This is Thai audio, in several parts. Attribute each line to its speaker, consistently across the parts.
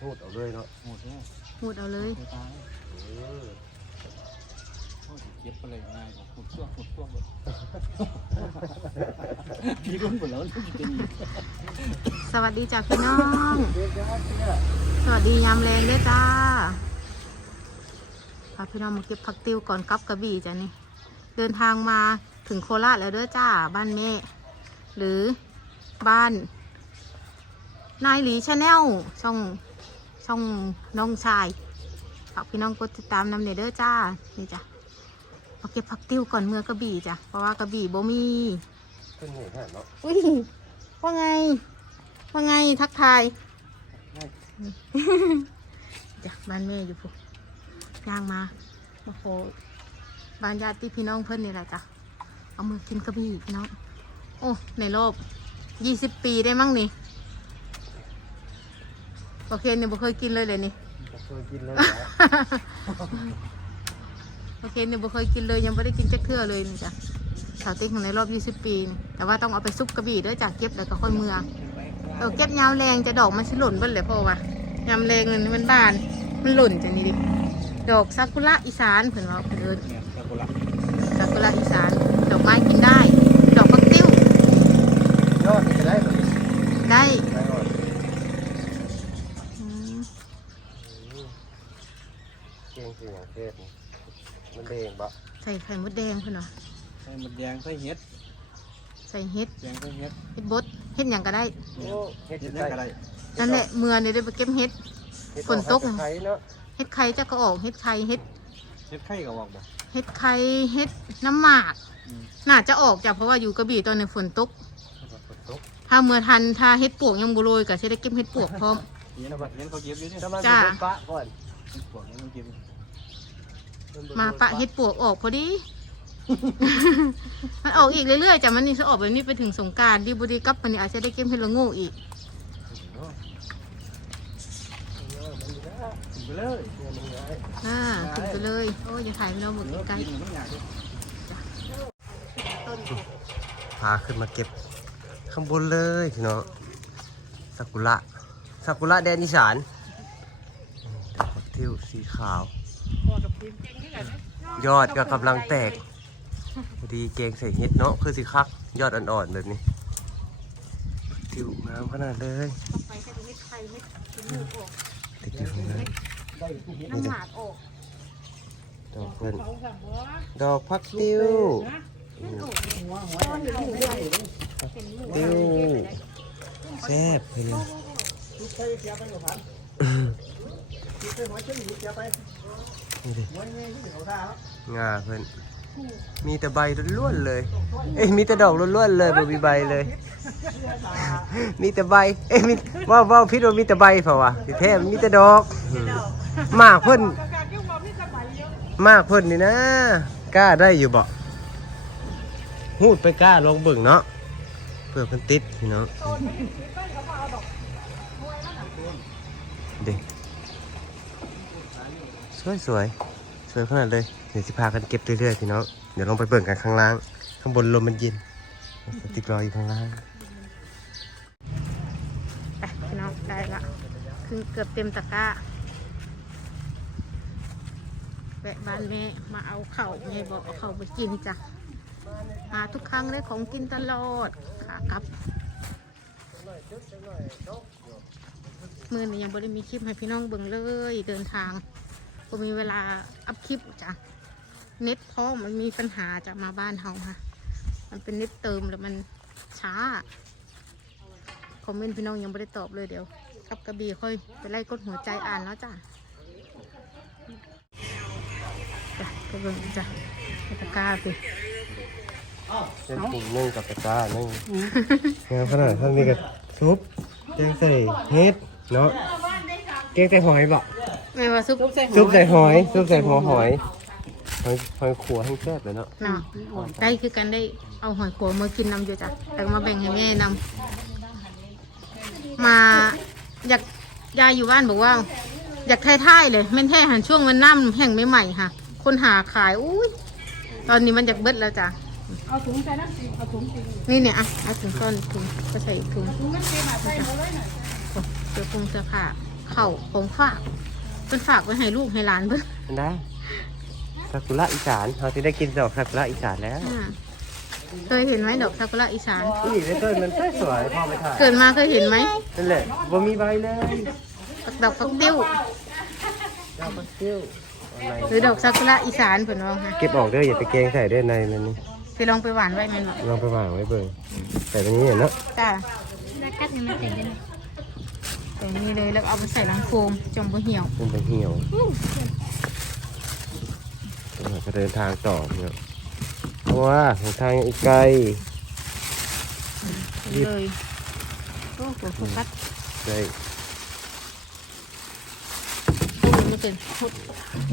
Speaker 1: พูดเอาเลยเนาะ
Speaker 2: หมดแล้ว
Speaker 3: พูดเอาเลย
Speaker 2: ไปตาย
Speaker 1: เออ
Speaker 2: โอ้ยเก็บไปเลยง่ายกว่าขุดช่วงขุดช่วงแบบพี่รุ่นหมดแล้วนี่เป็นอีก
Speaker 3: สวัสดีจ้าพี่น้องสวัสดียามแรงด้วยจ้าพาพี่น้องมาเก็บผักติวก่อนกลับกระบี่จ้ะนี่ เดินทางมาถึงโคราชแล้วเด้อจ้า บ้านแม่ หรือบ้าน นายหลีชาแนลช่อง ช่องน้องชายฝากพี่น้องกดติดตามนำเนเด้อจ้า นี่จ้ะมาเก็บผักติ้วก่อนเมื่อกระบี่จ้ะ เพราะว่ากระบี่บ่มี
Speaker 1: ขึ้นเหนื่อยแค่เนาะ
Speaker 3: อุ้ยว่าไง ว่าไงทักทายจ้ะบ้านแม่อยู่ปุ๊ย่างมามาโคบ้านญาติพี่น้องเพื่อนนี่แหละจ้ะ เอามือกินกระบี่พี่น้อง โอ้ ในรอบยี่สิบปีได้มั้งนี่ โอเคเนี่ยบ่เคยกินเลยเลยนี่
Speaker 1: จะเคยกินเลย
Speaker 3: โอเคเนี่ยบ่เคยกินเลยยังไม่ได้กินจักเทื่อเลยนี่จ้ะสาวติ๊กของในรอบยี่สิบปีนี่แต่ว่าต้องเอาไปซุปกระบี่ด้วยจ้ะเก็บแล้วก็ค่อยเมืองเออเก็บยาวแรงจะดอกมันสิหล่นเบิ้ลเลยพ่อวะยามแรงมันมันบาน มันหล่นจังนี้ดิดอกซากุระอีสานเพิ่นว่าเพิ่นเอิ้น
Speaker 2: เนี่ยตะกุละ
Speaker 3: ซากุระอีสาน ดอกไม้กินได้ ดอกพักติ้วย
Speaker 1: อดนี่จะได้ไหม
Speaker 3: ได้
Speaker 1: ได้ก่อน
Speaker 3: อืม
Speaker 1: เก่งสิอย่างเทศนี่มันเด้งบะ
Speaker 3: ใส่ไข่มดแดงเพิ่นว่า
Speaker 2: ใส่หมดแดงใส่เห็ด
Speaker 3: ใส่เฮ็ด
Speaker 2: แดงใส่เห็ด
Speaker 3: เฮ็ดบดเฮ็ดหยังก็ได้
Speaker 1: โอ้เฮ็ด
Speaker 2: เห็
Speaker 1: จะ
Speaker 2: ด
Speaker 1: ได้
Speaker 2: ได้ก็ได้
Speaker 3: นั่นแหละเมื่อนี่ได้ไปเก็บเฮ็ด
Speaker 1: เฮ็ด
Speaker 3: ฝนตก
Speaker 1: ออไข่เนาะ
Speaker 3: เฮ็ดไข่จะก็ออกเฮ็ดไข่เฮ็ด
Speaker 2: เห็ดไข่ก็บอกบ่
Speaker 3: เฮ็ดไข่เฮ็ดน้ำหมาก
Speaker 2: อืม
Speaker 3: น่าจะออกจ้ะเพราะว่าอยู่กระบี่ตอนในฝนตก
Speaker 1: ฝนตก
Speaker 3: ถ้าเมื่อทันถ้าเฮ็ดปวกยังบ่โรยก็สิได้เก็บเฮ็ดปวกพร้อม
Speaker 2: เห็นเห็นเขาเก็บอยู่เนี่ย
Speaker 1: ถ้ามัน
Speaker 3: จ้า
Speaker 1: เป็นปะก่อน
Speaker 2: เห็ดปวกเนี่ยมันเก็บอยู่
Speaker 3: มาปะเฮ็ดปวกออกพอดี มันออกอีกเรื่อยๆจ้ะมันนี่จะออกแบบนี้ไปถึงสงกรารดีบุดีกลับมันนี่อาจจะได้เก็บเฮ็ดละโงูอีก
Speaker 2: กินไปเลย
Speaker 3: อ่าขึ้นไปเลย โอ้ยอย่าถ่ายเราหมด
Speaker 2: เนื้อ
Speaker 3: ไกล
Speaker 2: กินมันอยากด้วย
Speaker 3: ๆต้น
Speaker 1: พาขึ้นมาเก็บข้างบนเลยพี่น้องซากุระซากุระแดนอีสานดอกทิวสีขาว ยอดก็กำลังแตกพอดีเกงใส่เฮ็ดเนาะคือสิคัก ยอดอ่อนๆแบบนี้ทิวงามขนาดเลย
Speaker 3: ต่อไปก็จะเฮ็ดไข่เฮ็ดขี้มูกออก
Speaker 1: ติดอยู่ข้างใน
Speaker 3: น้ำหมากออก
Speaker 1: ดอกเพิ่นดอกพักติว
Speaker 3: ต้นอยู่ที่ไหนเป็นลูก
Speaker 1: ติวแซ่บเพิ่น นี่ดิงาเพิ่นมีแต่ใบล้วนๆเลย เอ้ยมีแต่ดอกล้วนๆเลยบ่มีใบเลย มีแต่ใบ เอ้ยมีว่าว่าพี่ว่ามีแต่ใบเปล่าวะที่แท้มันมีแต่ดอกอืมมากเพิ่นมากเพิ่นนี่นะกล้าได้อยู่บ่หูดไปกล้าลองเบิ่งเนาะเพื่อเพิ่นติดพี่น้องเด็กส วยสวยสวยขนาดเลยเดี๋ยวสิพากันเก็บเรื่อยๆพี่น้องเดี๋ยวลองไปเบิ่งกันข้างล่าง ข้างบนลมมันเย็นสติกรออยู่ข้างล่าง
Speaker 3: ไปพี่น้องได้ละคือเกือบเต็มตะกร้าแวะบ้านแม่มาเอาเข่าวแม่บอกเอาเข่าวไปกินจ้ะมาทุกครั้งได้ของกินตลอดค่ะครับมือนี้ยังไม่ได้มีคลิปให้พี่น้องเบิ่งเลยเดินทาง ก็มีเวลาอัพคลิปจ้ะเน็ตพอมันมีปัญหาจะมาบ้านเฮาค่ะ มันเป็นเน็ตเติมแล้วมันช้า คอมเมนต์พี่น้องยังไม่ได้ตอบเลยเดี๋ยวกลับกระบี่ค่อยไปไล่กดหัวใจอ่านแล้วจ้ะจ้ะก็เบิ่งจ้ะไปตะกร้าสิ
Speaker 1: เป็นปุ่มนึ่งกับตะกร้านึ่งงามขนาดท่านนี้ก็ซุปแกงใส่เฮ็ดเนาะแกงใส่หอยบ่
Speaker 3: ไม่ว่าซุป
Speaker 1: ซุปใส่หอยซุปใส่หัวหอยหอยหอยขัวให้แซ่บเลยเนาะ
Speaker 3: เนาะได้คือกันได้เอาหอยขัวมากินนำอยู่จ้ะแต่มาแบ่งให้แม่นำมาอยากยายอยู่บ้านบอกว่า อยากท่ายๆเลยแม่นแท้หันช่วงมันน้ำแห้งใหม่ๆค่ะ คนหาขายอุ้ยตอนนี้มันอยากเบิดแล้วจ้ะ
Speaker 4: เอาถุงใส่น้ำสีเอาถุงสี
Speaker 3: นี่เนี่ยอะเอาถุงก้อนถุงก็ใส่ถุง
Speaker 4: ถุงน้ำสีมาใส่หมดเลยหน่อย
Speaker 3: เสื้อผงเสื้อผ้าเข่าของฝาก เป็นฝากไว้ให้ลูกให้หลานเบิ่ง
Speaker 1: อันได้ซากุระอีสานเราจะได้กินดอกซากุระอีสานแล้ว
Speaker 3: อ่าเคยเห็นไหมดอกซากุระอีสาน
Speaker 1: นี่เลยต้นมันสวยๆพ่อไม่ถ่าย
Speaker 3: เกิดมาเคยเห็นไหม
Speaker 1: นั่นแหละบ่มีใบเลย
Speaker 3: ดอกฟักติ้ว
Speaker 1: ดอกมะเขืออะไร
Speaker 3: หรือดอกซากุระอีสานเพิ่นว่าค่ะ
Speaker 1: เก็บออกเด้ออย่าไปเกรงใส่เด้อในมันนี่
Speaker 3: ไปลองไปหวานไว้แม่นบ่
Speaker 1: ลองไปวางไว้เบิ่งแต่ตรงนี้เนี่ยเนาะ
Speaker 3: จ้า
Speaker 4: แล้วกัดยังไม่เสร็จเลย
Speaker 3: แต่นี้เลยแล้วเอาไปใส่ลังโฟมจมบ่เหี่ยว
Speaker 1: มันเป็นเหี่ยวเราจะเดินทางต่อเนี่ยเพราะว่าหนทางยังอีกไกล
Speaker 3: เลยโอ้โหโฟกัส
Speaker 1: เลย
Speaker 3: โอ้ยมันเป็น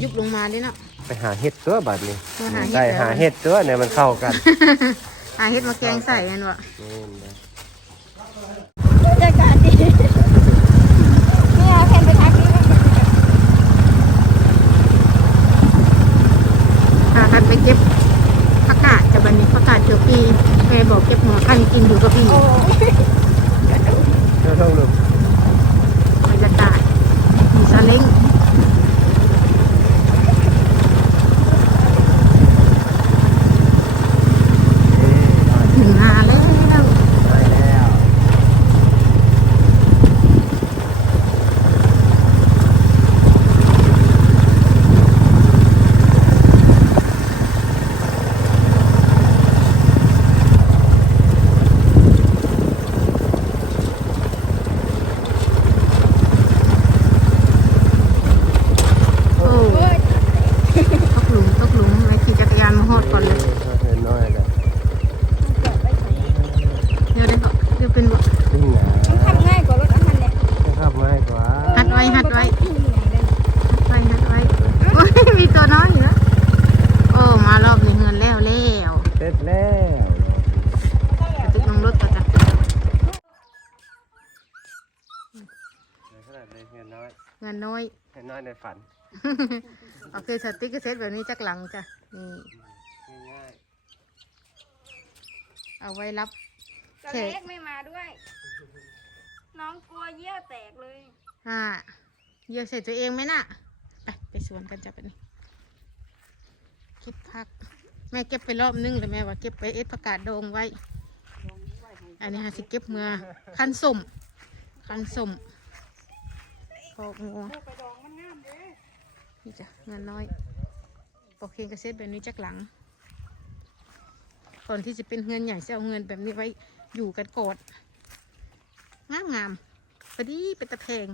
Speaker 3: ยุบลงมาเลยเนาะ
Speaker 1: ไปหาเห็ดตัวบัดนี้
Speaker 3: มาหาเห็ด
Speaker 1: ได้
Speaker 3: แล้ว
Speaker 1: หาเห็ดตัวเนี่ยมันเข้ากัน
Speaker 3: อาเฮ็ดมาแกงใส่แม่นบ่
Speaker 1: นี่นะ
Speaker 4: เจะการดีนี่เอาแผ่นไปทักนี่
Speaker 3: พากันไปเก็บผักกาดจะบัดนี้ผักกาดเขียวปีแม่บอกเก็บหัวคันกินอยู่กับพี่
Speaker 1: เท่าเท่าลูก
Speaker 3: บรรยากาศมีซาเล้งถึงนาแล้ว
Speaker 1: ได้แล้ว
Speaker 3: โอ้ตกหลุมตกหลุมไม่ขี่จักรยานมาฮอดก่อนเลย
Speaker 1: เห็นน้อยแล้ว
Speaker 3: เดี๋ ยวได้บอกเดี๋ยวเป็นบอก
Speaker 1: นี่นะ
Speaker 4: ทำง่ายกว่ารถน้ำมันเนี่ย
Speaker 1: ภาพง่ายกว่า
Speaker 3: หัดไว้หัดไว้
Speaker 4: ที่ไหนเลย
Speaker 3: หัดไว้หัดไว้โอ้ยมีตัวน้อยอยู่แล้วโอ้มารอบนี้เงินแล้วแล้ว
Speaker 1: เสร็จแล้ว
Speaker 3: จะตึกลงรถก่อนจ้ะ
Speaker 1: ในขนาดเลยเห็นน้อย
Speaker 3: เงินน้อย
Speaker 1: เห็นน้อยในฝัน
Speaker 3: โอเคสติ๊กเกอร์เซตแบบนี้จักหลังจ้ะนี่
Speaker 1: ง่าย
Speaker 3: เอาไว้รับ
Speaker 4: ตเล็กไม่มาด้วย น้องกลัวเยี่ยวแตกเลย
Speaker 3: อ่าเยี่ยวใส่ตัวเองไหมน่ะ ไปไปสวนกันจ้ะปนี่เก็บผัก แม่เก็บไปรอบนึงเลยแม่ว่าเก็บไปเอ็ดผักกาดดองไว้ อันนี้ฮะสิเก็บเมื่อขั้นสมขั้นสมพอกงว
Speaker 4: งนี่
Speaker 3: จ้ะเงินน้อยโอเคงกระเซ็ตแบบนี้จักหลังก่อนที่จะเป็นเงินใหญ่จะเอาเงินแบบนี้ไว้ อยู่กันกอดงามงามๆพอดีเป็นตะแพง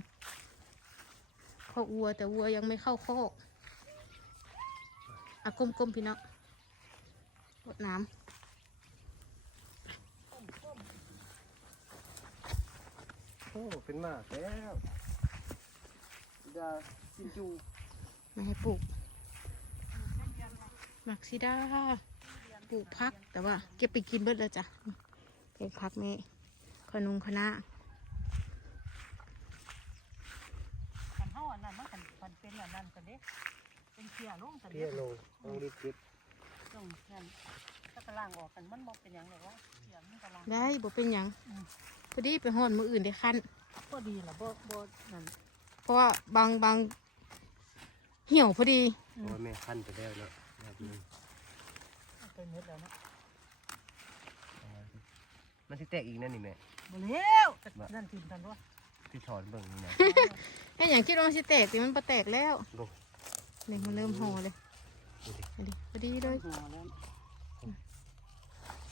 Speaker 3: คอกวัวแต่วัวยังไม่เข้าคอกอะก้มๆพี่น้องกดน้
Speaker 1: ๆโอ้เป็นมากแล้วดาซิจูำ
Speaker 3: ไม่ให้ปลูกมักซิดาปลูกพักแต่ว่าเก็บไปกินเบิดแล้วจ้ะ เพลงพักแม่ขนุงคณะ
Speaker 5: กันเฮาอันนั้นมันกันมันเป็นอันนั้นกันเด้เป็นเสียลงกัน
Speaker 1: เพี
Speaker 5: เด้
Speaker 1: ยลงต้องรีบเก็บ
Speaker 5: ต้องนั่นถ้ากระล่างออกกันมันบ่เป็นหยังหรอกว่าเสียมันกระล่าง
Speaker 3: ได้บ่เป็นหยังพอดีไปหอนมืออื่นได้คัน
Speaker 5: ก็ดีล่ะบ่บ่นั่น
Speaker 3: เพราะว่าบางบางเหี่ยวพอดี
Speaker 1: เพราะว่าแม่ขั้นไปแล้วเนาะแบบนี้
Speaker 5: มันเป็นเม็ดแล้วเนาะ
Speaker 1: มันสิแตกอีกนั่นนี่แม่
Speaker 5: บ่แล้วแต่นั่นทิ่มกันว่า
Speaker 1: ที่ถอนเบิ่งนี่นะ
Speaker 3: ไอ้อย่างคิดว่ามันสิแตกแต่มันบ่แตกแล้ว
Speaker 1: ลง
Speaker 3: นี่มันเริ่มห่อเลยอันนี้พอดีเลย
Speaker 5: หัวแล้ว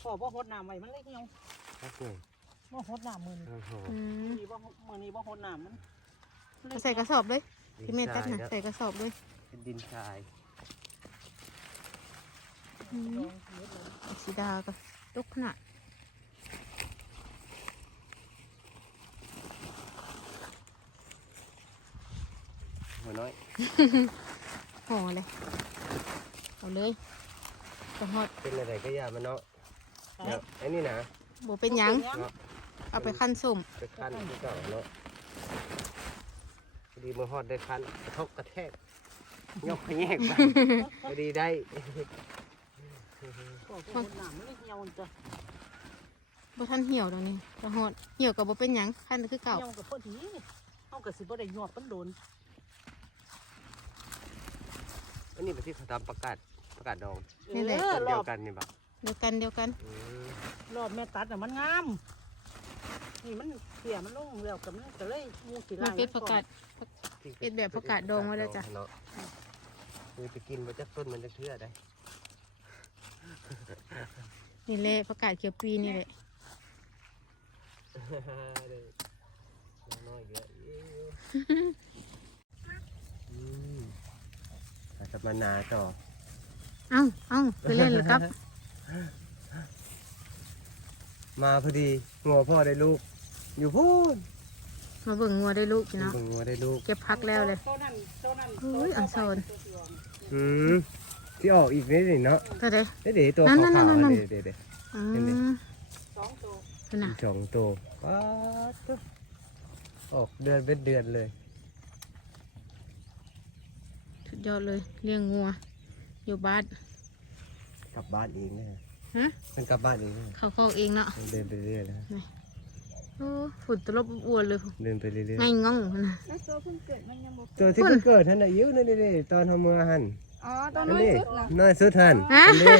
Speaker 5: พอบ่หดน้ำไว้มันเลยเหี่ยว
Speaker 1: พักหนึ่ง
Speaker 5: บ่หดน้ำมื้อนี้
Speaker 1: โอ้โห
Speaker 3: อืม
Speaker 5: มื้อนี้บ่มื้อนี้บ่หดน้ำมัน
Speaker 3: เอาใส่กระสอบเลยที่แม่ตัดนะใส่กระสอบเลย
Speaker 1: เป็นดินทราย
Speaker 3: อืมสีดาก็ตกขนาด
Speaker 1: หัวน้ อย
Speaker 3: ห่อเลยเอาเลยก็ฮอด
Speaker 1: เป็นอะไรก็ยามันเนาะเดี๋ยวไอ้นี่นะ
Speaker 3: บ่เป็นหยัง
Speaker 1: เนาะ
Speaker 3: เอาไปขั้นส้ม
Speaker 1: ไปคั้นที่เก่าเนาะพอดีมือฮอดได้คั้นกระทบกระแทกยกขยแยกไปพอดีได้
Speaker 5: ก็หดน้ำมันเลยเหี่ยวจ้ะ
Speaker 3: บ่ทันเหี่ยวตรงนี้ก็ฮอดเหี่ยวก็บ่เป็นหยังขั้นคือเก่า
Speaker 5: เหี่ยวก็พอดีเฮาก็สิบ่ได้หยอดมันโดน
Speaker 1: อันนี้เป็นที่เขาทำประกาศประกาศดอง
Speaker 3: นี่แหละ
Speaker 5: เออ
Speaker 1: ต้น
Speaker 5: ร
Speaker 1: เดี
Speaker 5: อ
Speaker 1: ยว
Speaker 5: บ
Speaker 1: กันนี่ปะ
Speaker 3: เดียวกันเดียวกัน
Speaker 1: อืม
Speaker 5: รอบแม่ตัดน่ะมันงาม นี่มันเสียมันลงแล้วกับมันก็เลยมูสิ
Speaker 3: มั
Speaker 5: ลานย
Speaker 3: เป็นประกาศเป็นแบบประกาศดองไว้แล้วจ้ะ
Speaker 1: เนาคือไปกินมาจากต้นมันจะเชื่อได้
Speaker 3: นี่แหละประกาศเขียวปีนี่แหละ
Speaker 1: เด้อน้อยเยอะอืมเราจะมานาต่อ
Speaker 3: เอ้าเอ้าไปเล่นเลยครับ
Speaker 1: มาพอดีงัวพ่อได้ลูก อยู่พูน
Speaker 3: มาเบิ่งงัวได้ลูกพี่เนาะ
Speaker 1: เบิ่งงัวได้ลูก
Speaker 3: เก็บพักแล้วเลย
Speaker 5: โตนั่นโตนั่น
Speaker 3: อุ้ยอันโซน
Speaker 1: อืมที่ออกอีกนิดหนึ่งเนาะ
Speaker 3: เท่าได
Speaker 1: เดี๋ยวเดี๋ยวตัว
Speaker 3: นั่
Speaker 1: ขาน
Speaker 3: นั่นนั่
Speaker 1: วน
Speaker 3: นั่น
Speaker 1: ๆเดี๋ยวเดี๋ยวเดี๋ยว
Speaker 3: อื
Speaker 1: เห็นดิ
Speaker 3: ม
Speaker 5: สองโต
Speaker 3: ดูนะ
Speaker 1: สองตัวป๊าดตัวออกเดือนเป็นเดือนเลย
Speaker 3: สุด ยอดเลย เลี้ยงงัว อยู่บ้าน
Speaker 1: กลับบ้านเองนะ
Speaker 3: ฮะ
Speaker 1: มันกลับบ้านเองนะ
Speaker 3: เขาคอกเองเนาะ
Speaker 1: มันเดินไปเรื่อยๆนะ
Speaker 3: โอ้ฝุ่นตลบอบอวนเลย
Speaker 1: เดินไปเรื่อย
Speaker 3: ไงง่องนะ
Speaker 4: แล้วตัวเพิ่งเกิดมันยังบ่
Speaker 1: ๆตัวที่เพิ่งเกิดท่านอายุนั่นนี่ๆตอนทำเมือหัน
Speaker 4: อ๋อตอน
Speaker 1: นั่
Speaker 4: น้
Speaker 1: น
Speaker 4: อย
Speaker 1: นี่
Speaker 4: สุดนะ
Speaker 1: น้อยสุดหันนั่นนี่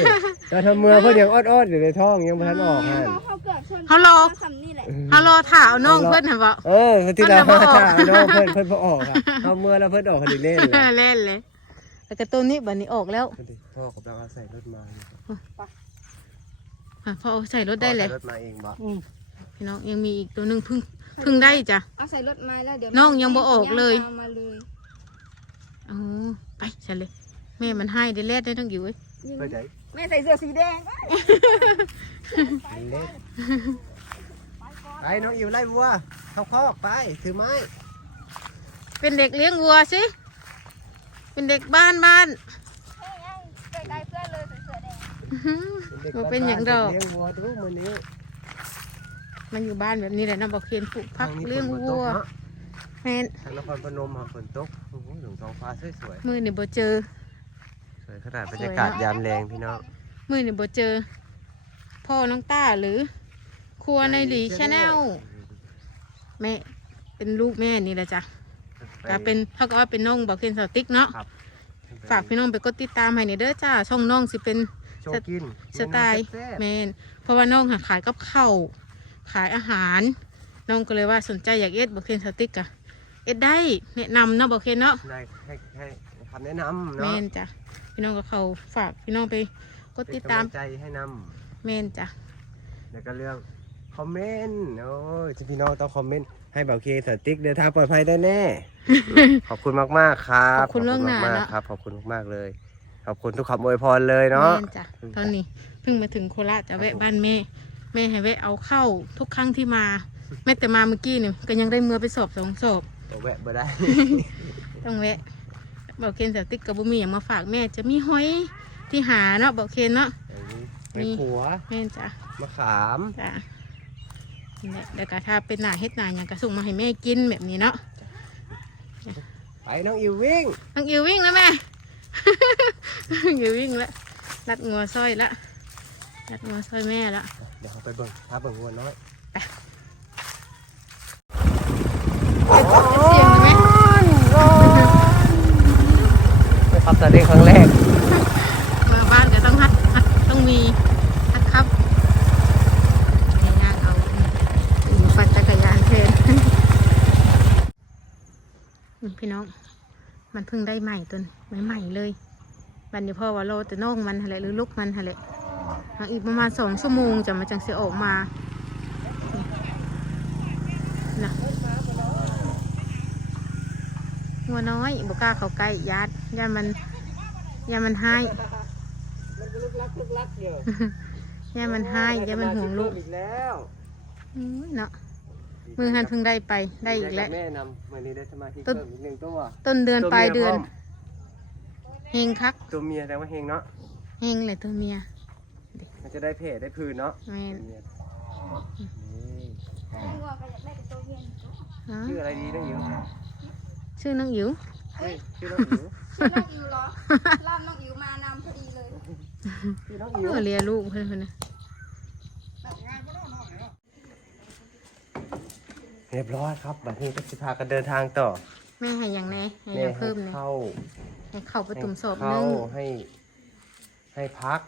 Speaker 1: ตอนทำเมือเพิ่นยังออดๆอยู่ในท้องยังบ่ทันออกหัน
Speaker 4: เขาเขาเกิดชน
Speaker 3: ฮัลโหล
Speaker 4: คำนี่แหละ
Speaker 3: ฮัลโหลถาวน้องเพื่อนเหรอบอก
Speaker 1: เออที่เรา
Speaker 3: เพิ่นน่ะบ่ออก
Speaker 1: ถ้าน้องเพิ่นเพิ่นบ่ออกอะทำเมือแล้วเพิ่นออกคดีเล่นเลย
Speaker 3: เล่นเลย แล้วก็ตัวนี้บัดนี้ออกแล้ว
Speaker 1: พ่อกำลังเอาใส่รถมาอยู่
Speaker 3: อะพอเอาใส่รถได้เลย
Speaker 1: พ่อใส่รถมาเองบ่
Speaker 5: อืม
Speaker 3: พี่น้องยังมีอีกตัวหนึ่งเพึ่งเพึ่งได้จ้ะ
Speaker 4: เอาใส่รถมาแล้วเดี๋ยว
Speaker 3: น้องยังบ่ออกเลย
Speaker 4: ตามมาเลย
Speaker 3: อ๋อไปใช่เลย แม่มันให้ได้แลดได้ต้องอยู่เว้ย
Speaker 1: ไปไหน
Speaker 4: แม่ใส่เสื้อสีแดง
Speaker 1: ไปเล่นไปน้องอิวไล่วัวเข้าคอกไปถือไม้
Speaker 3: เป็นเด็กเลี้ยงวัวสิ เป็นเด็กบ้านบ้าน
Speaker 4: ใช่ยังใกล้ๆเพื่อนเลยใส่เสื้อแดง
Speaker 3: อื้อหือบ่เป็นหยังดอก
Speaker 1: เลี้ยงวัวดูมื้อนี้
Speaker 3: มันอยู่บ้านแบบนี้แหละนะบอกเคียนปลูกพัก
Speaker 1: ทางนี้
Speaker 3: เลี้ยง
Speaker 1: ฝนบ่ต
Speaker 3: วั
Speaker 1: ก
Speaker 3: ว
Speaker 1: เนาะ
Speaker 3: แม่น
Speaker 1: ทางนครพนมค่ะฝนตกโอ้โหหลงท้องฟ้าสวย
Speaker 3: มือนี่บ่เจอ
Speaker 1: ๆสวยขนาดบรรยากาศยามแรงพี่น้อง
Speaker 3: มือนี่บ่เจอ พ่อน้องต้าหรือ ครัวในหลีชาแนลแม่เป็นลูกแม่นี่แหละจ้ะ ก็เป็นเท่ากับว่าเป็นน้องบอกเคียนสาวติ๊กเนาะ
Speaker 1: ครับ
Speaker 3: ฝากพี่น้องไปกดติดตามให้ในเด้อจ้าช่องน้องสิเป็น
Speaker 1: โชว์กิน
Speaker 3: สไตล์
Speaker 1: แซ่บ
Speaker 3: แมนเพราะว่าน้องหาขายกับข้าวขายอาหาร น้องก็เลยว่าสนใจอยากเอ็ดบอกเคนสติ๊กอะเอ็ดได้แนะนำเนาะบอกเคนเนาะ
Speaker 1: ๆได้ให้ให้คำแนะนำ
Speaker 3: แม
Speaker 1: เนาะ
Speaker 3: นจ้ะพี่น้องก็เขาฝากพี่น้องไปกดติดตาม
Speaker 1: เป็นกำลังใจให้น
Speaker 3: แมนจ้ะำ
Speaker 1: แล้วก็เรื่อง คอมเมนต์โอ้ยที่พี่น้องต้องคอมเมนต์ให้เบาเคสติ๊กเดินทางปลอดภัยได้แน่ ขอบคุณมากมากๆครับ
Speaker 3: ขอบคุณล่วงหน้า
Speaker 1: ขอบคุณมาก
Speaker 3: เนาะ
Speaker 1: ๆครับ ขอบคุณมากๆเลย ขอบคุณทุกคำอวยพรเลยเนาะ
Speaker 3: แมนจ้ะตอนนี้เพิ่งมาถึงโคราชจะแวะบ้านแม่แม่ให้แวะเอาเข้าทุกครั้งที่มาแม้แต่มาเมื่อกี้เนี่ยก็ยังได้เมื่อไปสอบสองสอบ
Speaker 1: ตัวแวะบ่ได้
Speaker 3: ต้องแวะบอกเคนสติ๊กกับบุมีอย่างมาฝากแม่จะมีหอยที่หาเนาะบอกเคนเนาะ
Speaker 1: ไปขัว
Speaker 3: แม่นจ้ะ
Speaker 1: มะขาม
Speaker 3: จ้ะนี่ แหละแล้วก็ถ้าเป็นหนาเฮ็ดหนาอย่างก็ส่งมาให้แม่กินแบบนี้เนาะ
Speaker 1: ไปน้องอิววิ่ง
Speaker 3: น้องอิววิ่งแล้วแม่น้องอิววิ่งแล้วรัดงัวซอยละรัดงัวซอยแม่ละ
Speaker 1: เดี๋ยวเราไปเบิ่งท้าเบิ่งวัวน้อย
Speaker 3: เสียงไหม
Speaker 1: ไปขับตาเด้งครั้งแรก
Speaker 3: มาบ้านก็ต้องฮัดฮัดต้องมีฮัดครับในย่างเอาอืมปั่นจักรยานแทน อืม พี่น้อง มันเพิ่งได้ใหม่ตัวนี้ใหม่ๆเลยบันนี้พ่อว่าโลแต่น้องมันหั่นแหละหรือลูกมันหั่นแหละอะอีกประมาณสองชั่วโมงจะมาจังเสียออกมานี่นะงัวน้อยบกล้าเข้าใกล้ญาติญาติมันญาติมันให้
Speaker 1: มันก็ลุกลักลุกลักเดียว
Speaker 3: ญาติมันให้ญาติมันห่วงลูก
Speaker 1: อีกแล้ว
Speaker 3: อุ้ยเนาะ มือหันเพิ่งได้ไปได้อีกแล้ว
Speaker 1: แม่นำวันนี้ได้สมาธิ
Speaker 3: ต้
Speaker 1: เพิ่
Speaker 3: น
Speaker 1: มอีกหนึ่งตัว
Speaker 3: ต้นเดือน
Speaker 1: ตัว
Speaker 3: ปลาย
Speaker 1: มี
Speaker 3: เดือน
Speaker 1: พร้ม
Speaker 3: เฮงคัก
Speaker 1: ตัวเมียแต่ว่าเฮงเนาะ
Speaker 3: เฮงเลยตัวเมีย
Speaker 1: มันจะได้เพศได้พื้นเนาะ
Speaker 3: แม่น
Speaker 1: ตัวเมียนี่
Speaker 4: งัวก็อยากได้เป็นตัวเมีย
Speaker 3: อ๋อ
Speaker 1: ชื่ออะไรดีน้องอิ๋ว
Speaker 3: ชื่อน้องอิ๋ว
Speaker 1: เฮ้ยชื่อน้องอิ๋ว
Speaker 4: ชื่อน้องอิวเหรอล่ามน้องอิวมานำพอดีเลย
Speaker 1: ชื่อน้อง
Speaker 3: เอ
Speaker 1: อิ๋ว
Speaker 3: อเลียลูกเพื่อนเพื่อนนะ
Speaker 1: เรียบร้อยครับบัดนี้ก็สิพากันเดินทางต่อ
Speaker 3: แม่ให้อย่างแน่ให้
Speaker 1: แม่
Speaker 3: อย่าง
Speaker 1: ให้
Speaker 3: เพิ่มเลย
Speaker 1: เข้า
Speaker 3: ให้เข้าประตุมศพ
Speaker 1: ให้
Speaker 3: นึ
Speaker 1: เข้างให้ ให้พัก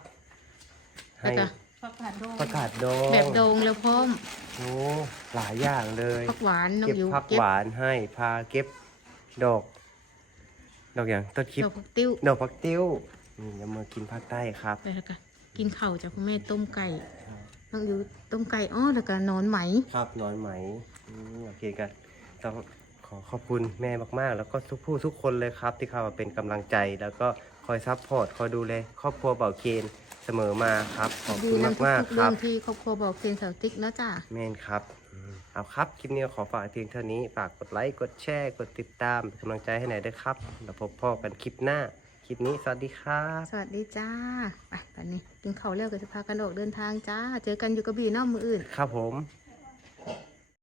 Speaker 3: แล้ว
Speaker 1: ให้
Speaker 3: ก็
Speaker 5: ประกาศโดน
Speaker 1: ประกาศโดง
Speaker 3: แบบโดงแล้วพร้อม
Speaker 1: โอ้หลายอย่างเลย
Speaker 3: ผักหวานน้อง
Speaker 1: เก็บ
Speaker 3: ยู
Speaker 1: ผัก
Speaker 3: เก็บ
Speaker 1: หวานให้พาเก็บดอก ดอกอย่างต้นคลิป
Speaker 3: ดอกผักติ้ว
Speaker 1: ดอกผักติ้วนี่จะมากินภาคใต้ครับ
Speaker 3: แล้วก็กินข้าวจากคุณแม่ต้มไก่น้องยูต้มไก่อ้อแล้วก็นอนไหม
Speaker 1: ครับน้อยไหมอืม โอเคกันต้องขอขอบคุณแม่มากๆ แล้วก็ทุกผู้ทุกคนเลยครับ ที่เข้ามาเป็นกำลังใจ แล้วก็คอยซัพพอร์ตคอยดูแลครอบครัวเบาเคนเสมอมาครับ ขอบ
Speaker 3: ดู
Speaker 1: คุณ
Speaker 3: ใน
Speaker 1: มาก
Speaker 3: ทุกๆ
Speaker 1: ๆค
Speaker 3: เรื่
Speaker 1: รั
Speaker 3: อบงที่ครอบครัวบอกเซียนเสาติ๊กนะจ้า
Speaker 1: แม่นครับอืมเอาครับคลิปนี้ขอฝากเพียงเท่านี้ฝากกดไลค์กดแชร์กดติดตามเป็นกำลังใจให้หน่อยด้วยครับแล้วพบพ่อกันคลิปหน้าคลิปนี้สวัสดีครับ
Speaker 3: สวัสดีจ้าไปตอนนี้กินข้าวแล้วก็จะพากันออกเดินทางจ้า เจอกันอยู่กระบี่เนอกมืออื่น
Speaker 1: ครับผม